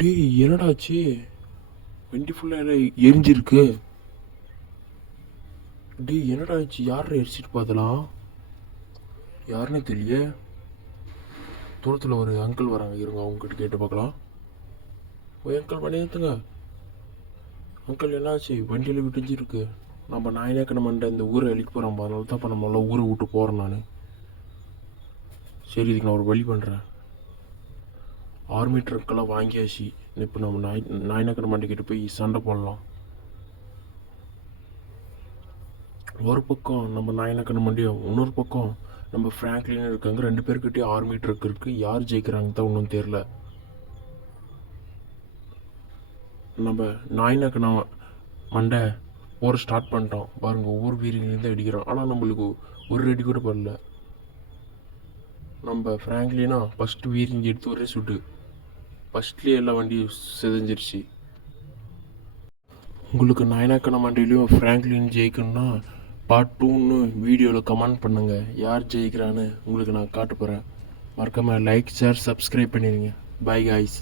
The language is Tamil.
டேய் என்னடாச்சு? வண்டி ஃபுல்லாக எரிஞ்சிருக்கு. டேய் என்னடா ஆச்சு? யாரை எரிச்சிட்டு பார்த்தலாம்? யாருன்னே தெரியல. தூரத்தில் ஒரு அங்கிள் வராங்க, இருங்க அவங்ககிட்ட கேட்டு பார்க்கலாம். ஓ அங்கிள், வண்டி ஏற்றுங்க. அங்கிள் என்னாச்சு? வண்டியில் விட்டுஞ்சிருக்கு. நம்ம நாயனக்கன மண்டை இந்த ஊரை அழிக்க போகிறோம், அதனால தான் இப்போ நம்மளால ஊரை விட்டு போகிறேன் நான். சரி, இதுக்கு நான் ஒரு வழி பண்ணுறேன். ஆர்மி ட்ரக்கெல்லாம் வாங்கியாச்சு. இப்போ நம்ம நாயனக்கன மண்டைக்கிட்ட போய் சண்டை போடலாம். ஒரு பக்கம் நம்ம நாயனக்கன மண்டியும், இன்னொரு பக்கம் நம்ம ஃப்ராங்க்லின் இருக்காங்க. 2 பேர்கிட்டயும் ஆர்மி ட்ரக் இருக்குது. யார் ஜெயிக்கிறாங்க தான் ஒன்றும் தெரில. நம்ம நாயனக்கன மண்டை போகிற ஸ்டார்ட் பண்ணிட்டோம் பாருங்க. ஒவ்வொரு வீரங்களையும் அடிக்கிறோம், ஆனால் நம்மளுக்கு ஒரு அடி கூட படல. நம்ம ஃப்ராங்க்லினா ஃபஸ்ட்டு வீரங்க எடுத்து ஒரே சுட்டு ஃபஸ்ட்லேயே எல்லா வண்டியும் செதஞ்சிருச்சு. உங்களுக்கு நாயனக்கன மண்டையிலையும் ஃப்ராங்க்லின் ஜெயிக்கணும்னா பார்ட் 2ன்னு வீடியோவில் கமெண்ட் பண்ணுங்கள். யார் ஜெயிக்கிறான்னு உங்களுக்கு நான் காட்ட போகிறேன். மறக்காமல் லைக், ஷேர், சப்ஸ்கிரைப் பண்ணிடுங்க. By guys.